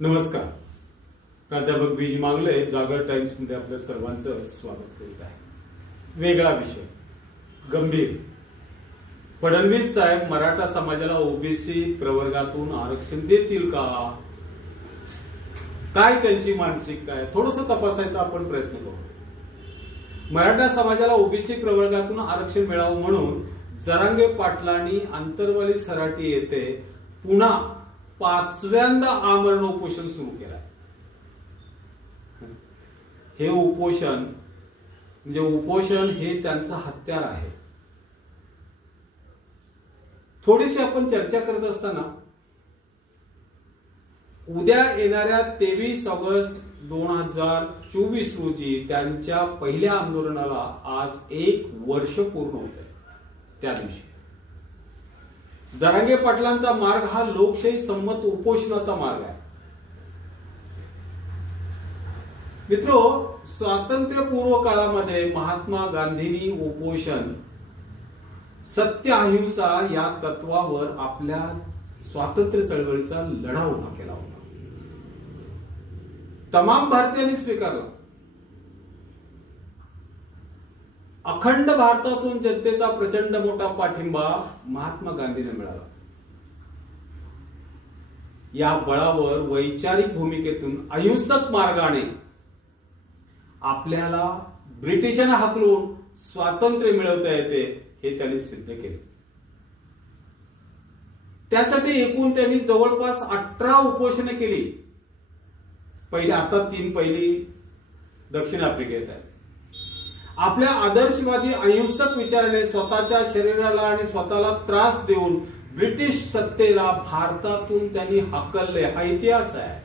नमस्कार. प्राध्यापक बीज मागले जागर टाइम्स मध्ये आपल्या सर्वांचं स्वागत करीत आहे. वेगळा विषय, गंभीर. फडणवीस साहेब मराठा समाजाला ओबीसी प्रवर्गातून आरक्षण देतील का? काय त्यांची मानसिकता आहे थोडंसं तपासायचा आपण प्रयत्न करू. मराठा समाजाला ओबीसी प्रवर्गातून आरक्षण मिळावं म्हणून जरांगे पाटलांनी आंतरवाली सराटी येथे पुन्हा 5व्यांदा आमरण उपोषण सुरू केलं. हे उपोषण म्हणजे उपोषण हे त्यांचं हत्यार आहे. थोडीशी आपण चर्चा करत असताना उद्या येणाऱ्या 23 ऑगस्ट 2024 रोजी त्यांच्या पहिल्या आंदोलनाला आज 1 वर्ष पूर्ण होत आहे. त्या दिवशी जरांगे पाटलांचा मार्ग हा लोकशाही संमत उपोषणाचा मार्ग आहे. मित्रो, स्वातंत्र्यपूर्व काळामध्ये महात्मा गांधींनी उपोषण, सत्य अहिंसा या तत्वावर आपल्या स्वातंत्र्य चळवळीचा लढा उभा केला होता. तमाम भारतीयांनी स्वीकारला. अखंड भारतातून जनतेचा प्रचंड मोठा पाठिंबा महात्मा गांधींना मिळाला. या बळावर वैचारिक भूमिकेतून अहिंसक मार्गाने आपल्याला ब्रिटिशांना हाकलून स्वातंत्र्य मिळवता येते हे त्यांनी सिद्ध केले. त्यासाठी एकूण त्यांनी जवळपास 18 उपोषणे केली. आता 3 पहिली दक्षिण आफ्रिकेत आहे. आपल्या आदर्शवादी अहिंसक विचाराने स्वतःच्या शरीराला आणि स्वतःला त्रास देऊन ब्रिटिश सत्तेला भारतातून त्यांनी हाकलले हा इतिहास आहे.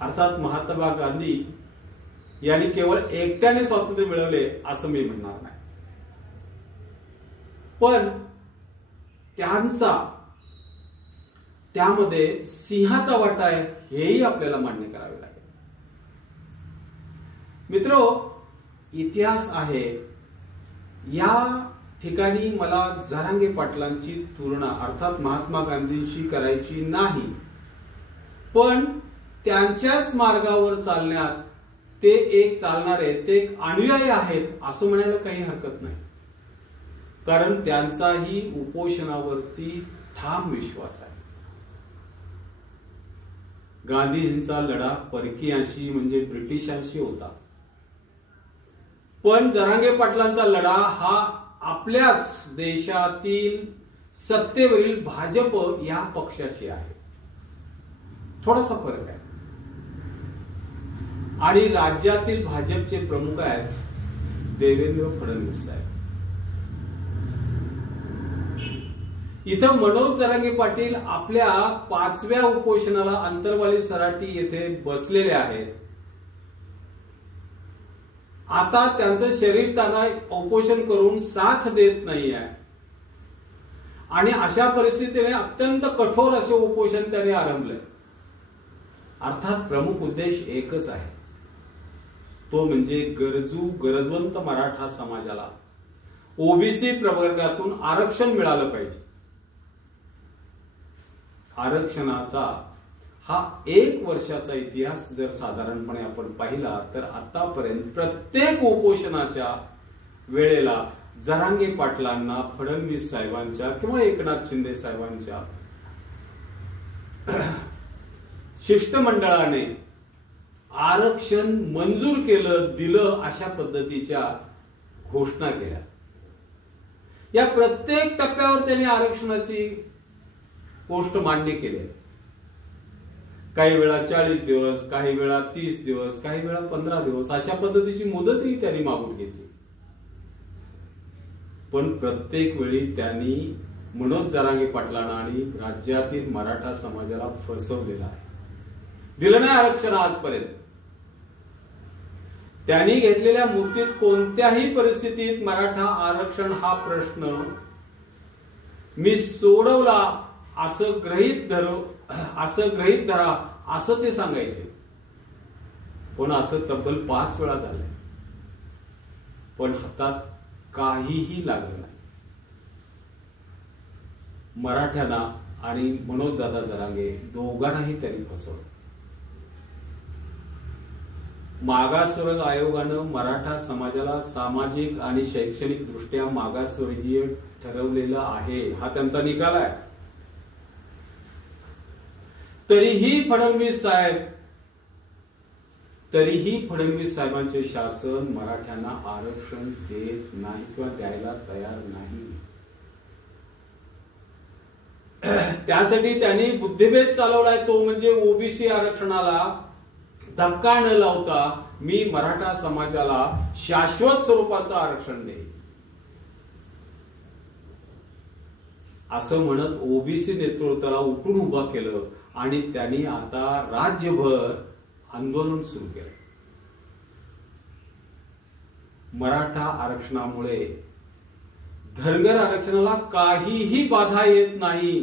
अर्थात महात्मा गांधी यांनी केवळ एकट्याने स्वातंत्र्य मिळवले असं मी म्हणणार नाही, पण त्यांचा त्यामध्ये सिंहाचा वाटा आहे हेही आपल्याला मान्य करावे लागेल. मित्रो, इतिहास आहे. या ठिकाणी मला जरांगे पाटलांची तुलना अर्थात महात्मा गांधींशी करायची नाही, पण त्यांच्याच मार्गावर चालण्यात ते एक चालणारे, ते एक अनुयायी आहेत असं म्हणायला काही हरकत नाही. कारण त्यांचाही उपोषणावरती ठाम विश्वास आहे. गांधीजींचा लढा परकीयांशी म्हणजे ब्रिटिशांशी होता, पण जरांगे पाटलांचा लढा हा आपल्याच देशातील सत्तेवरील भाजप या पक्षाशी आहे. थोडासा फरक आहे. आणि राज्यातील भाजपचे प्रमुख आहेत देवेंद्र फडणवीस साहेब. इथं मनोज जरांगे पाटील आपल्या 5व्या उपोषणाला आंतरवाली सराटी येथे बसलेले आहेत. आता त्यांचं शरीर त्यांना उपोषण करून साथ देत नाही आहे आणि अशा परिस्थितीने अत्यंत कठोर असे उपोषण त्यांनी आरंभले. अर्थात प्रमुख उद्देश एकच आहे, तो म्हणजे गरजवंत मराठा समाजाला ओबीसी प्रवर्गातून आरक्षण मिळालं पाहिजे. आरक्षणाचा हा 1 वर्षाचा इतिहास जर साधारणपणे आपण पाहिला तर आतापर्यंत प्रत्येक उपोषणाच्या वेळेला जरांगे पाटलांना फडणवीस साहेबांच्या किंवा एकनाथ शिंदे साहेबांच्या शिष्टमंडळाने आरक्षण मंजूर केलं, दिलं अशा पद्धतीच्या घोषणा केल्या. या प्रत्येक टप्प्यावर त्यांनी आरक्षणाची गोष्ट मान्य केली. काही वेळा 40 दिवस, काही वेळा 30 दिवस, काही वेळा 15 दिवस अशा पद्धतीची मुदतही त्यांनी मागून घेतली. पण प्रत्येक वेळी त्यांनी मनोज जरांगे पाटलांना आणि राज्यातील मराठा समाजाला फसवलेलं आहे. दिलं नाही आरक्षण आजपर्यंत. त्यांनी घेतलेल्या मुद्देत कोणत्याही परिस्थितीत मराठा आरक्षण हा प्रश्न मी सोडवला असं गृहीत धरा असं ते सांगायचे. पण असं तब्बल 5 वेळा झालंय, पण हातात काहीही लागलं नाही. मराठ्यांना आणि मनोज दादा जरांगे दोघांनाही त्यांनी फसवलं. मागासवर्ग आयोगानं मराठा समाजाला सामाजिक आणि शैक्षणिक दृष्ट्या मागासवर्गीय ठरवलेलं आहे, हा त्यांचा निकाल आहे. तरीही फडणवीस साहेबांचे शासन मराठ्यांना आरक्षण देत नाही किंवा द्यायला तयार नाही. त्यासाठी त्यांनी बुद्धिभेद चालवलाय, तो म्हणजे ओबीसी आरक्षणाला धक्का न लावता मी मराठा समाजाला शाश्वत स्वरूपाचं आरक्षण देईन असं म्हणत ओबीसी नेतृत्वाला उठून उभा केलं आणि त्यांनी आता राज्यभर आंदोलन सुरू केलं. मराठा आरक्षणामुळे धनगर आरक्षणाला काहीही बाधा येत नाही,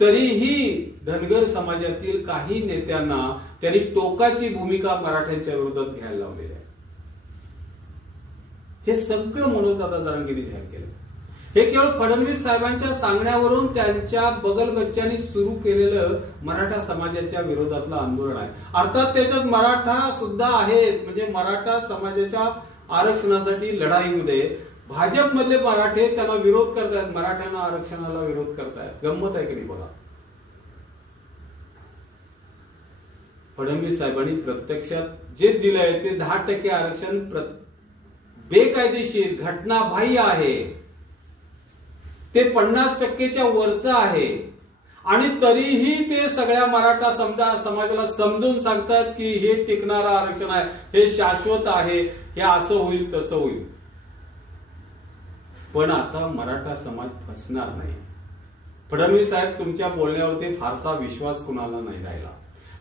तरीही धनगर समाजातील काही नेत्यांना त्यांनी टोकाची भूमिका मराठ्यांच्या विरोधात घ्यायला लावलेली आहे. हे सगळं मनोजदादा जरांगेंनी जाहीर केलं. हे केवळ फडणवीस साहेबांच्या सांगण्यावरून त्यांच्या बगलबच्च्यांनी सुरू केलेलं मराठा समाजाच्या विरोधातलं आंदोलन आहे. अर्थात त्याच्यात मराठा सुद्धा आहेत, म्हणजे मराठा समाजाच्या आरक्षणासाठी लढाईमध्ये भाजपमधले मराठे त्यांना विरोध करतायत, मराठ्यांना आरक्षणाला विरोध करतायत. गंमत आहे की नाही बघा. फडणवीस साहेबांनी प्रत्यक्षात जे दिलंय ते 10% आरक्षण बेकायदेशीर घटनाबाह्य आहे, ते 50%च्या वरचं आहे. आणि तरीही ते सगळ्या मराठा समाजाला समजून सांगतात की हे टिकणारं आरक्षण आहे, हे शाश्वत आहे, हे असं होईल तसं होईल. पण आता मराठा समाज फसणार नाही. फडणवीस साहेब, तुमच्या बोलण्यावरती फारसा विश्वास कुणाला नाही राहिला.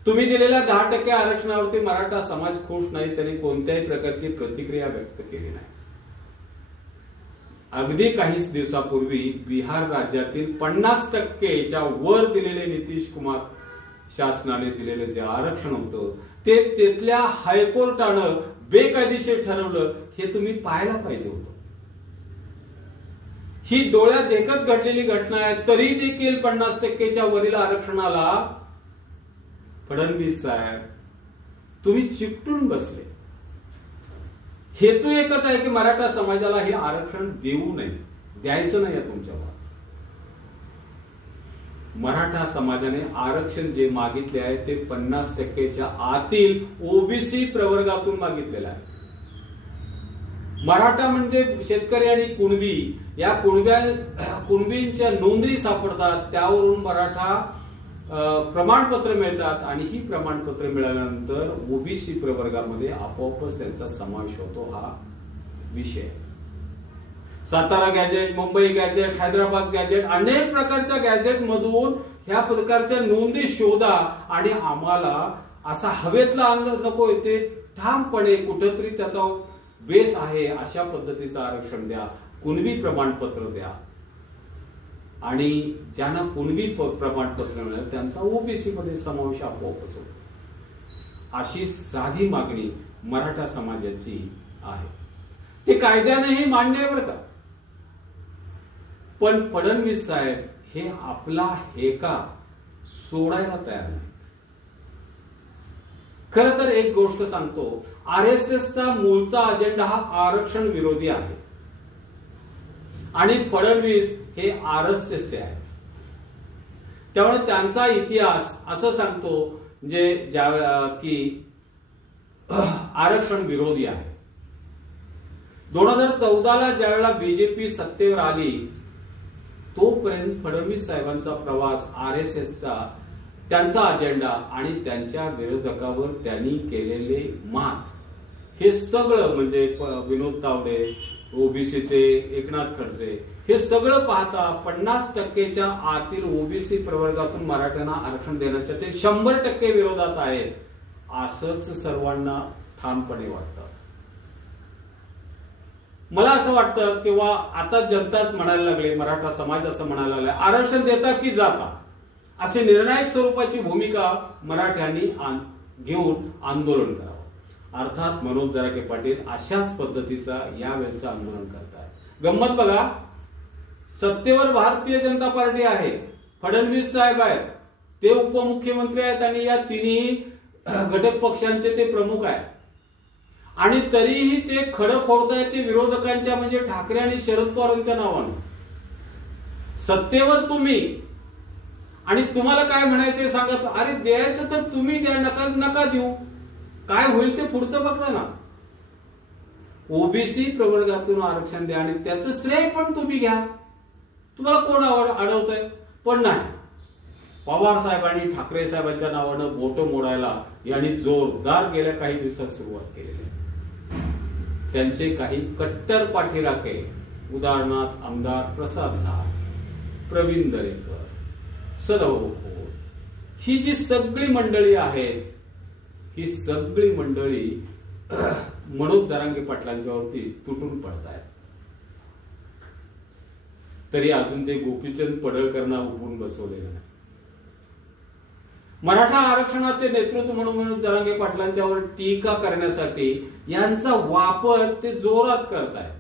तुम्ही दिलेल्या 10% आरक्षणावरती मराठा समाज खुश नाही, त्यांनी कोणत्याही प्रकारची प्रतिक्रिया व्यक्त केली नाही. अगदी काहीच दिवसापूर्वी बिहार राज्यातील 50%च्या वर दिलेले नितीश कुमार शासनाने दिलेले जे आरक्षण होतं ते तिथल्या हायकोर्टानं बेकायदेशीर ठरवलं, हे तुम्ही पाहायला पाहिजे होतं. ही डोळ्यात देखत घडलेली घटना आहे, तरी देखील 50%च्या वरील आरक्षणाला फडणवीस साहेब तुम्ही चिकटून बसले. हेतू एकच आहे की मराठा समाजाला हे आरक्षण देऊ नये, द्यायचं नाही. तुमच्यावर मराठा समाजाने आरक्षण जे मागितले आहे ते 50%च्या आतील ओबीसी प्रवर्गातून मागितलेलं आहे. मराठा म्हणजे शेतकरी आणि कुणबी, या कुणबींच्या नोंदणी सापडतात, त्यावरून मराठा प्रमाणपत्र मिळतात आणि ही प्रमाणपत्र मिळाल्यानंतर ओबीसी प्रवर्गामध्ये आपोआपच त्यांचा समावेश होतो. हा विषय Satara gazette, Mumbai gazette, Hyderabad gazette, अनेक प्रकारच्या गॅजेट मधून ह्या प्रकारच्या नोंदी शोधा आणि आम्हाला असा हवेतला अंदाज नकोय, ते ठामपणे कुठेतरी त्याचा बेस आहे अशा पद्धतीचं आरक्षण द्या, कुणबी प्रमाणपत्र द्या आणि ज्यांना कुणबी प्रमाणपत्र मिळेल त्यांचा ओबीसी मध्ये समावेश आपोआपच होतो. अशी साधी मागणी मराठा समाजाची आहे. ते कायद्यानेही मान्य आहे बरं का. पण फडणवीस साहेब हे आपला हेका सोडायला तयार नाहीत. खरं तर एक गोष्ट सांगतो, आरएसएसचा मूळचा अजेंडा हा आरक्षण विरोधी आहे आणि फडणवीस हे आरएसएस आहे. त्यामुळे त्यांचा इतिहास असं सांगतो की आरक्षण विरोधी आहे. 2014ला ज्यावेळेला बीजेपी सत्तेवर आली तोपर्यंत फडणवीस साहेबांचा प्रवास आरएसएसचा, त्यांचा अजेंडा आणि त्यांच्या विरोधकावर त्यांनी केलेले मात, हे सगळं म्हणजे विनोद तावडे, ओबीसीचे एकनाथ खडसे, हे सगळं पाहता 50%च्या आतील ओबीसी प्रवर्गातून मराठ्यांना आरक्षण देण्याच्या ते 100% विरोधात आहेत असंच सर्वांना ठामपणे वाटतं. मला असं वाटतं किंवा आता जनताच म्हणायला लागले, मराठा समाज असं म्हणायला लागलाय, आरक्षण देता की जाता, अशी निर्णायक स्वरूपाची भूमिका मराठ्यांनी घेऊन आंदोलन करावं. अर्थात मनोज जरांगे पाटील अशाच पद्धतीचा यावेळेचं आंदोलन करतात. गंमत बघा, सत्तेवर भारतीय जनता पार्टी आहे, फडणवीस साहेब आहेत, ते उपमुख्यमंत्री आहेत आणि या तिन्ही घटक पक्षांचे ते प्रमुख आहेत. आणि तरीही ते खडं फोडतायत ते विरोधकांच्या म्हणजे ठाकरे आणि शरद पवारांच्या नावानं. सत्तेवर तुम्ही आणि तुम्हाला काय म्हणायचे सांगत, अरे द्यायचं तर तुम्ही द्या, नका देऊ, काय होईल ते पुढचं बघता ना. ओबीसी प्रवर्गातून आरक्षण द्या आणि त्याचं श्रेय पण तुम्ही घ्या, तुम्हाला कोण अडवतंय. पण नाही, पवार साहेबांनी ठाकरे साहेबांच्या नावानं बोटं मोडायला यांनी जोरदार गेल्या काही दिवसात सुरुवात केलेली. त्यांचे काही कट्टर पाठीराखे, उदाहरणार्थ आमदार प्रसाद लाड, प्रवीण दरेकर, सदाभाऊ खोत, ही जी सगळी मंडळी आहेत, ही सगळी मंडळी मनोज जरांगे पाटलांच्यावरती तुटून पडतायत. तरी अजून ते गोपीचंद पडळकरांना उठवून बसवलेलं नाही. मराठा आरक्षणाचे नेतृत्व म्हणून मनोज जरांगे पाटलांच्यावर टीका करण्यासाठी यांचा वापर ते जोरात करतायत.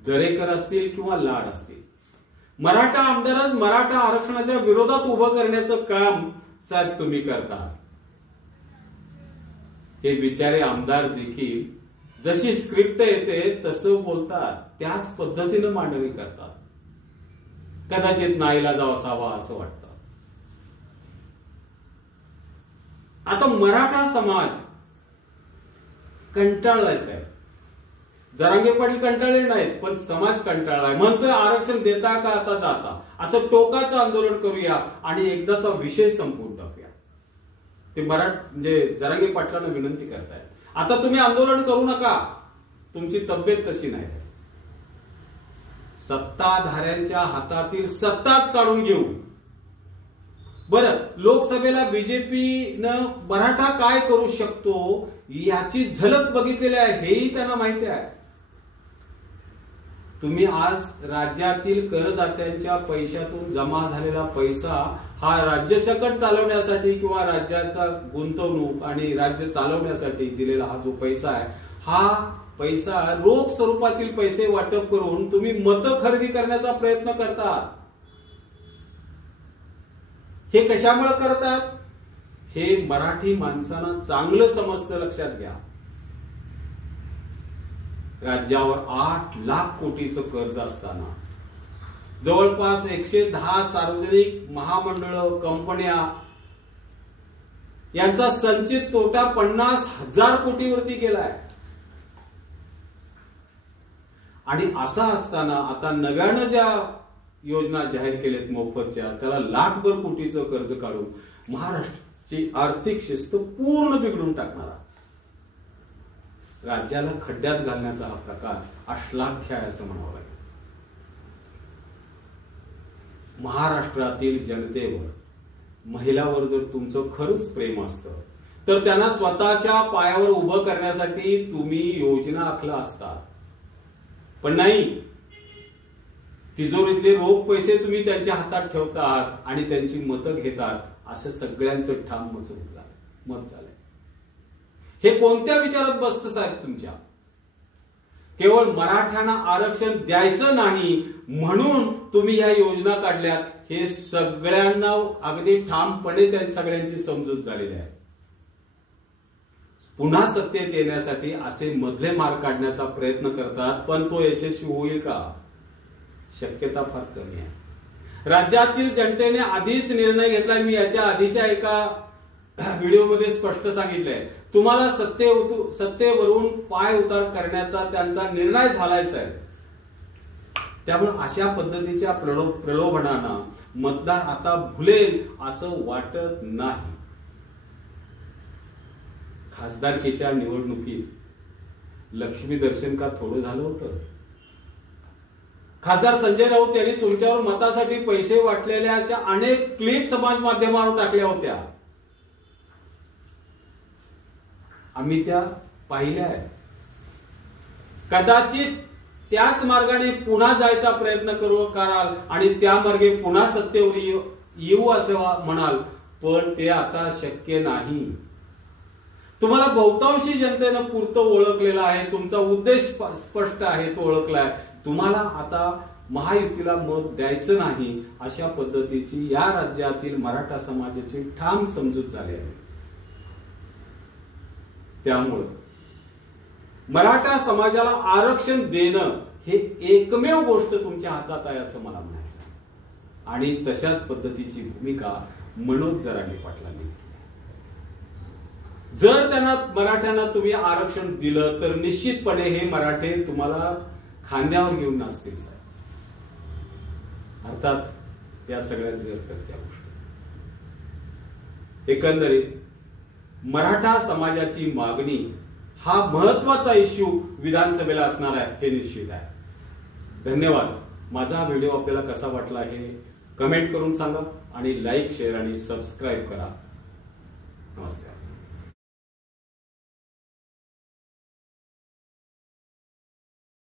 दरेकर असतील किंवा लाड असतील, मराठा आमदारच मराठा आरक्षणाच्या विरोधात उभं करण्याचं काम साहेब तुम्ही करता. हे बिचारे आमदार देखील जशी स्क्रिप्ट येते तसं बोलतात, त्याच पद्धतीनं मांडणी करतात. कदाचित नाईलाज असावा असं वाटतं. आता मराठा समाज कंटाळलाय साहेब. जरांगे पाटील कंटाळले नाहीत, पण समाज कंटाळलाय. म्हणतोय आरक्षण देता का आता जाता, असं टोकाचं आंदोलन करूया आणि एकदाचा विषय संपवून टाकूया. ते म्हणजे जरांगे पाटलांना विनंती करतायत, आता तुम्ही आंदोलन करू नका, तुमची तब्येत तशी नाही. सत्ताधाऱ्यांच्या हातातील सत्ताच काढून घेऊ. बरं, लोकसभेला बीजेपीनं मराठा काय करू शकतो याची झलक बघितलेली आहे, हेही त्यांना माहिती आहे. तुम्ही आज राज्यातील करदात्यांच्या पैशातून जमा झालेला पैसा हा राज्य सकट चालवण्यासाठी किंवा राज्याचा गुंतवणूक आणि राज्य चालवण्यासाठी दिलेला हा जो पैसा आहे, हा पैसा रोख स्वरूपातील पैसे वाटप करून तुम्ही मतं खरेदी करण्याचा प्रयत्न करतात. हे कशामुळे करतात हे मराठी माणसांना चांगलं समजतं, लक्षात घ्या. राज्यावर 8 लाख कोटीचं कर्ज असताना जवळपास 110 सार्वजनिक महामंडळ, कंपन्या यांचा संचित तोटा 50,000 कोटीवरती गेलाय. आणि असा असताना आता नव्यानं ज्या योजना जाहीर केल्यात मोफतच्या, त्याला लाखभर कोटीचं कर्ज काढून महाराष्ट्राची आर्थिक शिस्त पूर्ण बिघडून टाकणारा, राज्याला खड्ड्यात घालण्याचा हा प्रकार अश्लाघ्य आहे असं म्हणावं लागेल. महाराष्ट्रातील जनतेवर, महिलावर जर तुमचं खरंच प्रेम असतं तर त्यांना स्वतःच्या पायावर उभं करण्यासाठी तुम्ही योजना आखला असता. पण नाही, तिजोरीतले रोख पैसे तुम्ही त्यांच्या हातात ठेवतात आणि त्यांची मतं घेतात, असं सगळ्यांचं ठाम मत झालंय. हे कोणत्या विचारात बसतं साहेब तुमच्या? केवळ मराठ्यांना आरक्षण द्यायचं नाही म्हणून तुम्ही ह्या योजना काढल्यात, हे सगळ्यांना अगदी ठामपणे त्या सगळ्यांची समजूत झालेली आहे. पुन्हा सत्तेत येण्यासाठी असे मधले मार्ग काढण्याचा प्रयत्न करतात, पण तो यशस्वी होईल का? शक्यता फार कमी आहे. राज्यातील जनतेने आधीच निर्णय घेतलाय. मी याच्या आधीच्या एका व्हिडिओमध्ये स्पष्ट सांगितलंय, तुम्हाला सत्तेवरून पाय उतार करण्याचा त्यांचा निर्णय झालाय साहेब. त्यामुळे अशा पद्धतीच्या प्रलोभनांना मतदार आता भुलेल असं वाटत नाही. खासदारकीच्या निवडणुकीत लक्ष्मी दर्शन का थोडं झालं होतं? खासदार संजय राऊत यांनी तुमच्यावर मतासाठी पैसे वाटलेल्याच्या अनेक क्लिप समाज माध्यमावर टाकल्या होत्या. आम्ही त्या पाहिल्या आहेत. कदाचित त्याच मार्गाने पुन्हा जायचा प्रयत्न कराल आणि त्या मार्गे पुन्हा सत्तेवर येऊ असं म्हणाल, पण ते आता शक्य नाही. तुम्हाला बहुतांशी जनतेनं पुरतं ओळखलेलं आहे, तुमचा उद्देश स्पष्ट आहे, तो ओळखला आहे. तुम्हाला आता महायुतीला मत द्यायचं नाही अशा पद्धतीची या राज्यातील मराठा समाजाची ठाम समजूत झाली आहे. त्यामुळं मराठा समाजाला आरक्षण देणं हे एकमेव गोष्ट तुमच्या हातात आहे असं मला म्हणायचं. आणि तशाच पद्धतीची भूमिका मनोज जरांगे पाटलांनी घेतली. जर त्यांना मराठ्यांना तुम्ही आरक्षण दिलं तर निश्चितपणे हे मराठे तुम्हाला खांद्यावर घेऊन नाचतील साहेब. अर्थात या सगळ्या जगच्या गोष्टी. एकंदरीत मराठा समाजाची मागणी हा महत्वाचा इश्यू विधानसभेला असणार आहे हे निश्चित आहे. धन्यवाद. माझा हा व्हिडिओ आपल्याला कसा वाटला हे कमेंट करून सांगा आणि लाईक, शेअर आणि सबस्क्राईब करा. नमस्कार.